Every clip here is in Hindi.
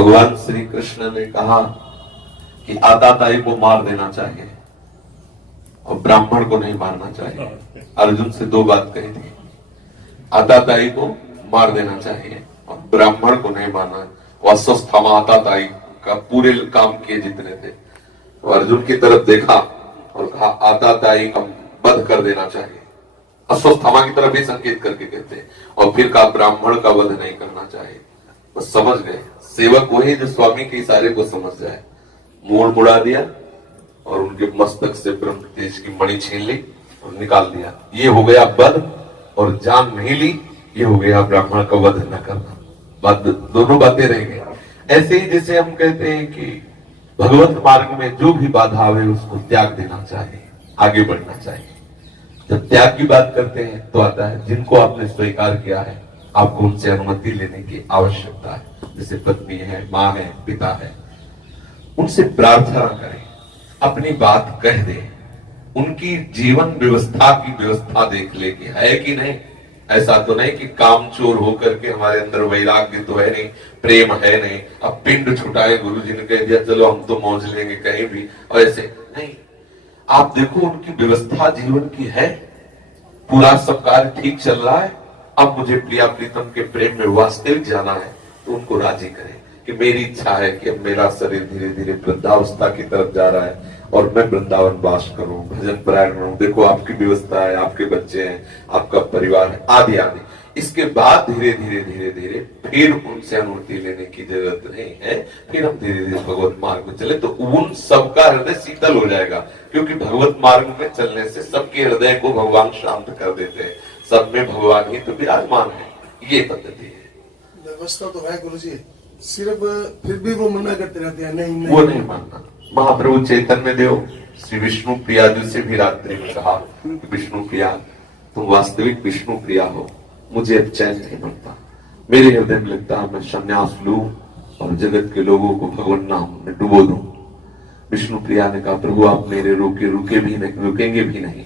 भगवान श्री कृष्ण ने कहा कि आताताई को मार देना चाहिए और ब्राह्मण को नहीं मारना चाहिए। अर्जुन से दो बात कही थी, आताताई को मार देना चाहिए और ब्राह्मण को नहीं मारना। वह अस्वस्थामा आताताई का पूरे काम किए जितने थे, तो अर्जुन की तरफ देखा और कहा आताताई का वध कर देना चाहिए। अस्वस्थामा की तरफ ही संकेत करके कहते, और फिर कहा ब्राह्मण का वध नहीं करना चाहिए। बस समझ गए, सेवक वही जो स्वामी के इशारे को समझ जाए। मोड़ मुड़ा दिया और उनके मस्तक से ब्रह्म तेज की मणि छीन ली और निकाल दिया। ये हो गया वध, और जान नहीं ली, ये हो गया ब्राह्मण का वध न करना। बात दोनों बातें रह गई। ऐसे ही जैसे हम कहते हैं कि भगवत मार्ग में जो भी बाधा आवे उसको त्याग देना चाहिए, आगे बढ़ना चाहिए। जब त्याग की बात करते हैं तो आता है जिनको आपने स्वीकार किया है आपको उनसे अनुमति लेने की आवश्यकता है। जैसे पत्नी है, माँ है, पिता है, उनसे प्रार्थना करें, अपनी बात कह दे, उनकी जीवन व्यवस्था की व्यवस्था देख ले कि है कि नहीं। ऐसा तो नहीं कि काम चोर होकर के हमारे अंदर वैराग्य तो है नहीं, प्रेम है नहीं, अब पिंड छुटाए गुरु जी ने कह दिया चलो हम तो मौज लेंगे कहीं भी, और ऐसे नहीं। आप देखो उनकी व्यवस्था जीवन की है, पूरा सब कार्य ठीक चल रहा है। अब मुझे प्रिया प्रीतम के प्रेम में वास्तविक जाना है तो उनको राजी करें कि मेरी इच्छा है कि अब मेरा शरीर धीरे धीरे वृद्धावस्था की तरफ जा रहा है और मैं वृंदावन वास करूं, भजन परायण हूं। देखो आपकी व्यवस्था है, आपके बच्चे हैं, आपका परिवार है, आदि आदि। इसके बाद धीरे धीरे धीरे धीरे फिर उनसे अनुमति लेने की जरूरत नहीं है। फिर हम धीरे धीरे भगवत मार्ग में चले तो उन सबका हृदय शीतल हो जाएगा, क्योंकि भगवत मार्ग में चलने से सबके हृदय को भगवान शांत कर देते हैं। सब में भगवान ही तो विराजमान है। ये पद्धति है। व्यवस्था तो है गुरु जी, सिर्फ फिर भी वो मना करते रहते हैं, नहीं वो नहीं मानना। महाप्रभु चैतन्य देव श्री विष्णु प्रिया जी से भी रात्रि में कहा कि विष्णु प्रिया तुम वास्तविक विष्णु प्रिया हो, मुझे अब चैन नहीं बनता, मेरे हृदय में लगता है मैं संन्यास लूं और जगत के लोगों को भगवान नाम में डुबो दूं। विष्णु प्रिया ने कहा प्रभु आप मेरे रुकेंगे भी नहीं,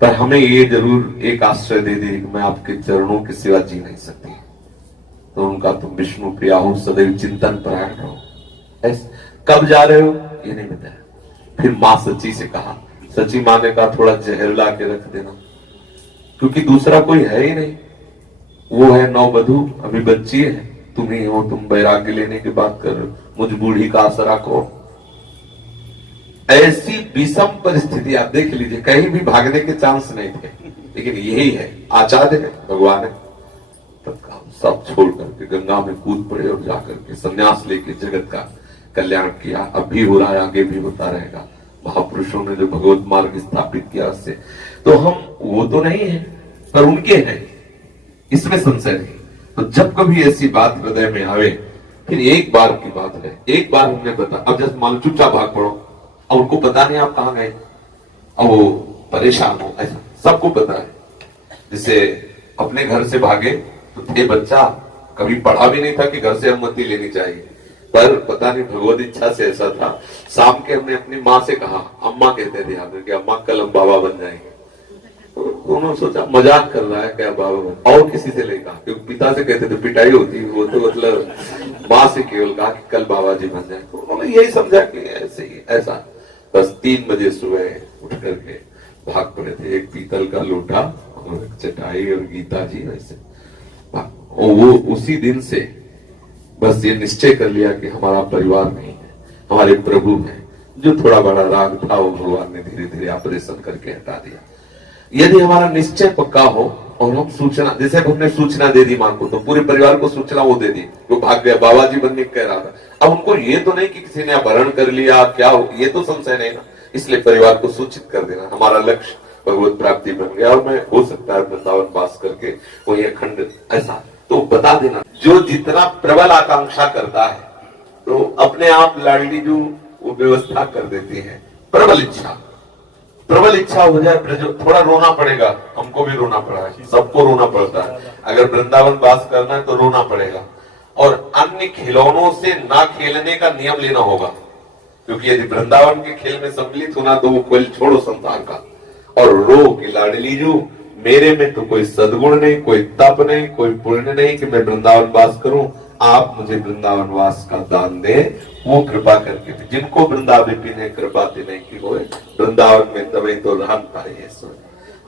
पर हमें ये जरूर एक आश्रय दे दी कि मैं आपके चरणों के सिवा जी नहीं सकती। तो उनका तुम विष्णु प्रिया हो, सदैव चिंतन परायण रहो। कब जा रहे हो ये नहीं बताया। फिर माँ सची से कहा, सची माँ ने कहा थोड़ा जहर ला के रख देना, क्योंकि दूसरा कोई है ही नहीं। वो है नववधू, अभी बच्ची है, तुम ही हो, तुम वैराग्य लेने की बात कर रहे हो, मुझ बूढ़ी का आसरा को। ऐसी विषम परिस्थिति आप देख लीजिए, कहीं भी भागने के चांस नहीं थे, लेकिन यही है, आचार्य है, भगवान है। सब छोड़ करके गंगा में कूद पड़े और जाकर के संन्यास लेके जगत का कल्याण किया। अब भी हो रहा है, आगे भी होता रहेगा। महापुरुषों ने जो भगवत मार्ग स्थापित किया उससे तो हम वो तो नहीं है, पर उनके हैं, इसमें संशय नहीं। तो जब कभी ऐसी बात हृदय में आवे, फिर एक बार की बात है, एक बार हमने बता, अब जैसे मान लो चुपचाप भाग पड़ो, अब उनको पता नहीं आप कहां गए, अब वो परेशान हो, ऐसा सबको पता है। जैसे अपने घर से भागे तो थे बच्चा, कभी पढ़ा भी नहीं था कि घर से अनुमति लेनी चाहिए, पर पता नहीं भगवत इच्छा से ऐसा था। शाम के हमने अपनी माँ से कहा, अम्मा कहते थे यहाँ कि अम्मा कल हम बाबा बन जाएंगे। तो उन्होंने सोचा मजाक कर रहा है क्या बाबा बन, और किसी से नहीं कहा, क्योंकि पिता से कहते थे पिटाई होती, वो तो मतलब माँ से केवल कहा कि कल बाबा जी बन जाए। तो उन्होंने यही समझा कि ऐसे ही ऐसा। बस 3 बजे सुबह उठ करके भाग पड़े थे, एक पीतल का लोटा और चटाई और गीता जी, वैसे वो उसी दिन से बस ये निश्चय कर लिया कि हमारा परिवार नहीं है, हमारे प्रभु हैं। जो थोड़ा बड़ा राग था वो भगवान ने धीरे धीरे ऑपरेशन करके हटा दिया। यदि हमारा निश्चय पक्का हो और हम सूचना, जैसे हमने सूचना दे दी मां को, तो पूरे परिवार को सूचना वो दे दी, वो भाग गया, बाबा जी बनने कह रहा था। अब उनको ये तो नहीं कि किसी ने अपहरण कर लिया, क्या हो, ये तो संशय नहीं ना। इसलिए परिवार को सूचित कर देना, हमारा लक्ष्य भगवत प्राप्ति बन गया और मैं हो सकता है वृंदावन वास करके वही अखंड, ऐसा तो बता देना। जो जितना प्रबल आकांक्षा करता है तो अपने आप लाडली जो वो व्यवस्था कर देती है। प्रबल इच्छा हो जाए, थोड़ा रोना पड़ेगा, हमको भी रोना पड़ा है, सबको रोना पड़ता है। अगर वृंदावन वास करना है तो रोना पड़ेगा, और अन्य खिलौनों से ना खेलने का नियम लेना होगा, क्योंकि यदि वृंदावन के खेल में सम्मिलित होना तो वो खेल छोड़ो संसार का, और रो कि लाडली जू मेरे में तो कोई सद्गुण नहीं, कोई तप नहीं, कोई पुण्य नहीं कि मैं वृंदावन वास करूं, आप मुझे वृंदावन वास का दान दे, वो कृपा करके जिनको वृंदावन ने कृपा देने की हो, वृंदावन में तभी तो राम पाए।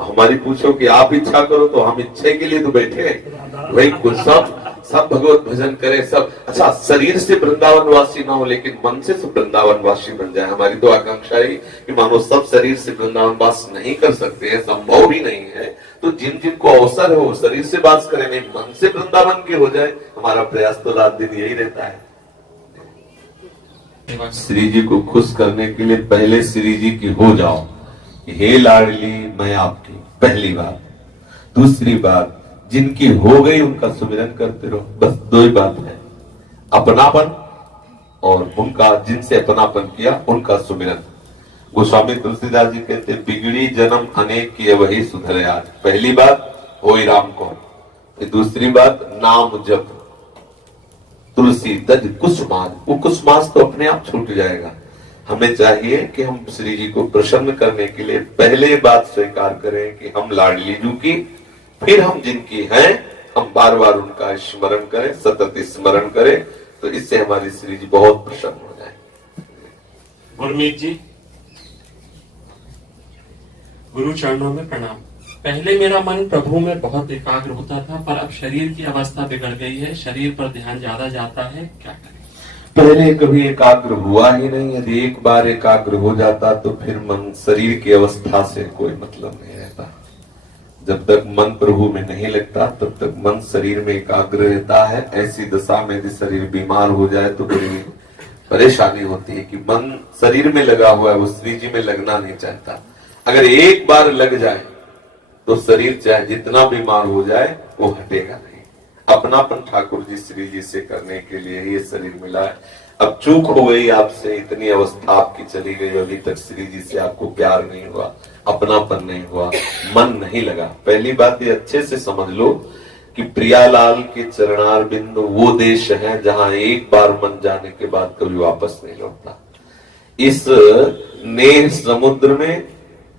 हमारी पूछो कि आप इच्छा करो तो हम इच्छा के लिए तो बैठे भाई, कुछ सब भगवत भजन करे सब। अच्छा, शरीर से वृंदावन वासी ना हो लेकिन मन से सब वृंदावन वासी बन जाए। हमारी तो आकांक्षा है कि मानो सब शरीर से वृंदावन वास नहीं कर सकते हैं, संभव भी नहीं है, तो जिन जिनको अवसर है वो शरीर से वास करें, नहीं मन से वृंदावन के हो जाए। हमारा प्रयास तो रात दिन यही रहता है। श्री जी को खुश करने के लिए पहले श्री जी की हो जाओ, हे लाडली मैं आपकी, पहली बात। दूसरी बात, जिनकी हो गई उनका सुमिरन करते रहो, बस दो ही बात है, अपनापन और उनका जिनसे अपनापन किया उनका सुमिरन। गोस्वामी तुलसीदास जी कहते बिगड़ी जन्म अनेक किए वही सुधरे आज। पहली बात होई राम को, दूसरी बात नाम जप, तुलसी तज कुसुमाज, वो कुसुमाज तो अपने आप छूट जाएगा। हमें चाहिए कि हम श्री जी को प्रसन्न करने के लिए पहले बात स्वीकार करें कि हम लाडली जू की, फिर हम जिनकी हैं हम बार बार उनका स्मरण करें, सतत स्मरण करें, तो इससे हमारी श्री जी बहुत प्रसन्न हो जाए। गुरमीत जी, गुरु चरणों में प्रणाम। पहले मेरा मन प्रभु में बहुत एकाग्र होता था, पर अब शरीर की अवस्था बिगड़ गई है, शरीर पर ध्यान ज्यादा जाता है, क्या करें? पहले कभी एकाग्र हुआ ही नहीं। यदि एक बार एकाग्र हो जाता तो फिर मन शरीर की अवस्था से कोई मतलब नहीं रहता। जब तक मन प्रभु में नहीं लगता तब तक मन शरीर में एकाग्र रहता है। ऐसी दशा में यदि शरीर बीमार हो जाए तो बड़ी परेशानी होती है कि मन शरीर में लगा हुआ है, वो श्री जी में लगना नहीं चाहता। अगर एक बार लग जाए तो शरीर चाहे जितना बीमार हो जाए वो हटेगा नहीं। अपनापन ठाकुर जी श्री जी से करने के लिए ये शरीर मिला है। अब चूक हो गई आपसे, इतनी अवस्था आपकी चली गई, अभी तक श्री जी से आपको प्यार नहीं हुआ, अपनापन नहीं हुआ, मन नहीं लगा। पहली बात ये अच्छे से समझ लो कि प्रियालाल के चरणार बिंदु वो देश है जहां एक बार मन जाने के बाद कभी वापस नहीं लौटता। इस नेह समुद्र में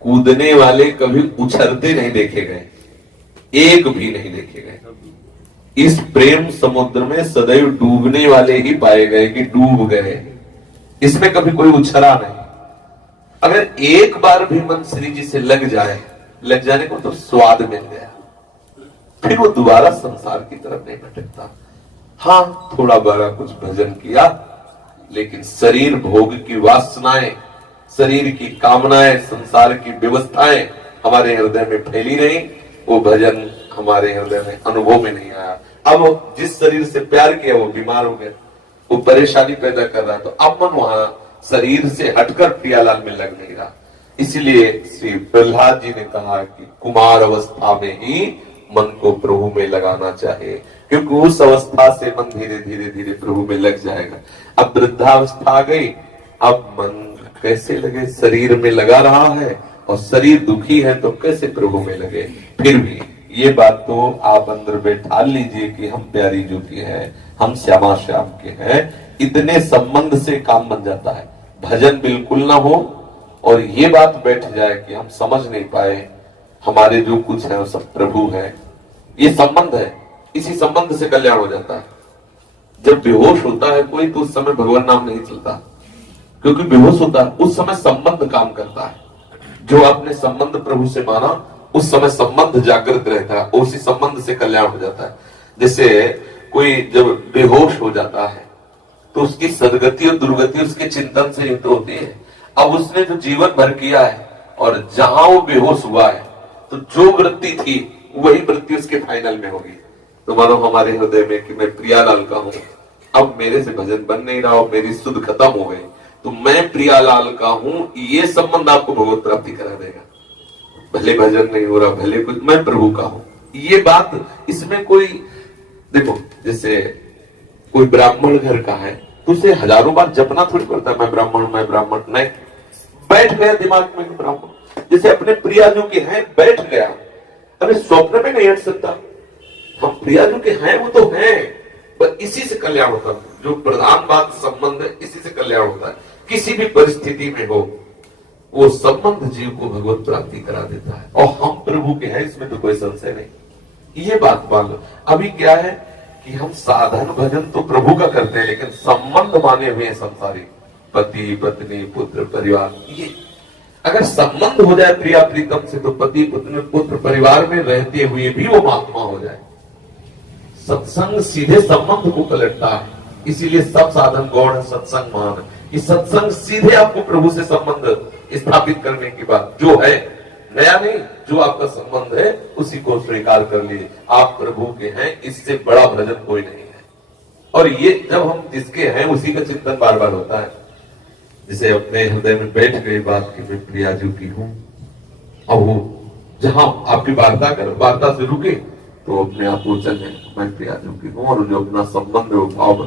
कूदने वाले कभी उछलते नहीं देखे गए, एक भी नहीं देखे गए। इस प्रेम समुद्र में सदैव डूबने वाले ही पाए गए कि डूब गए, इसमें कभी कोई उछला नहीं। अगर एक बार भी मन श्री जी से लग जाए, लग जाने को तो स्वाद मिल गया, फिर वो दोबारा संसार की तरफ नहीं भटकता। हाँ, थोड़ा बड़ा कुछ भजन किया, लेकिन शरीर भोग की वासनाएं, शरीर की कामनाएं, संसार की व्यवस्थाएं हमारे हृदय में फैली रही, वो भजन हमारे हृदय में अनुभव में नहीं आया। अब जिस शरीर से प्यार किया वो बीमार हो गया, वो परेशानी पैदा कर रहा, तो अब मन वहां शरीर से हटकर प्रियालाल में लग नहीं रहा। इसलिए श्री प्रहलाद जी ने कहा कि कुमार अवस्था में ही मन को प्रभु में लगाना चाहिए, क्योंकि उस अवस्था से मन धीरे धीरे धीरे प्रभु में लग जाएगा। अब वृद्धावस्था आ गई, अब मन कैसे लगे? शरीर में लगा रहा है और शरीर दुखी है तो कैसे प्रभु में लगे? फिर भी ये बात तो आप अंदर बैठा लीजिए कि हम प्यारी जू की है, हम श्यामा श्याम के हैं। इतने संबंध से काम बन जाता है। भजन बिल्कुल ना हो और ये बात बैठ जाए कि हम समझ नहीं पाए हमारे जो कुछ है वो सब प्रभु है, ये संबंध है, इसी संबंध से कल्याण हो जाता है। जब बेहोश होता है कोई तो उस समय भगवान नाम नहीं चलता, क्योंकि बेहोश होता है उस समय संबंध काम करता है। जो आपने संबंध प्रभु से माना उस समय संबंध जागृत रहता है, उसी संबंध से कल्याण हो जाता है। जैसे कोई जब बेहोश हो जाता है तो उसकी सदगति और दुर्गति उसके चिंतन से युक्त होती है। अब उसने जो जीवन भर किया है और जहां वो बेहोश हुआ है तो जो वृत्ति थी वही वृत्ति उसके फाइनल में होगी। तो मानो हमारे हृदय में कि मैं प्रियालाल का हूं, अब मेरे से भजन बन नहीं रहा, मेरी सुध खत्म हो गई, तो मैं प्रियालाल का हूं, ये संबंध आपको भगवत प्राप्ति करा देगा। भले भजन नहीं हो रहा, भले कुछ, मैं प्रभु का हूं, ये बात, इसमें कोई देखो, जैसे कोई ब्राह्मण घर का है तो उसे हजारों बार जपना थोड़ी पड़ता है मैं ब्राह्मण नहीं, बैठ गया दिमाग में ब्राह्मण। जैसे अपने प्रियाजू के हैं, बैठ गया, अरे स्वप्न में नहीं हट सकता। हम प्रियाजू के हैं वो तो हैं, पर इसी से कल्याण होता है। जो प्रधान बात संबंध है, इसी से कल्याण होता है। किसी भी परिस्थिति में हो वो संबंध जीव को भगवत प्राप्ति करा देता है। और हम प्रभु के हैं, इसमें तो कोई संशय नहीं। ये बात मान लो। अभी क्या है कि हम साधन भजन तो प्रभु का करते हैं, लेकिन संबंध माने हुए हैं संसारी, पति पत्नी पुत्र परिवार। ये अगर संबंध हो जाए प्रिया प्रीतम से, तो पति पुत्र पुत्र परिवार में रहते हुए भी वो महात्मा हो जाए। सत्संग सीधे संबंध को पलटता है, इसीलिए सब साधन गौण है, सत्संग महान है। ये सत्संग सीधे आपको प्रभु से संबंध स्थापित करने की बात, जो है नया नहीं, जो आपका संबंध है उसी को स्वीकार कर लिए, आप प्रभु के हैं, इससे बड़ा भजन कोई नहीं है। और ये जब हम जिसके हैं उसी का चिंतन बार बार होता है। जिसे अपने हृदय में बैठ गई बात कि मैं प्रियाजू की हूं, और वो जहां आपकी वार्ता से रुके तो अपने आप वो चले, मैं प्रियाजू की हूं, और जो अपना संबंध वो भाव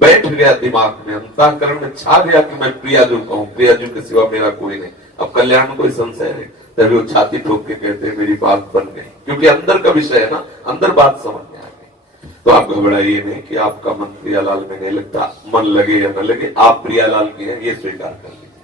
बैठ गया दिमाग में, अंतःकरण में छा गया कि मैं प्रियाजू का हूं, प्रियाजू के सिवा मेरा कोई नहीं। अब कल्याण में कोई संशय नहीं, तभी वो छाती ठोक के कहते हैं मेरी बात बन गई, क्योंकि अंदर का विषय है ना, अंदर बात समझ में आ गई। तो आप घबराइए नहीं कि आपका मन प्रियालाल में नहीं लगता, मन लगे या न लगे, आप प्रियालाल के हैं, ये स्वीकार कर लीजिए।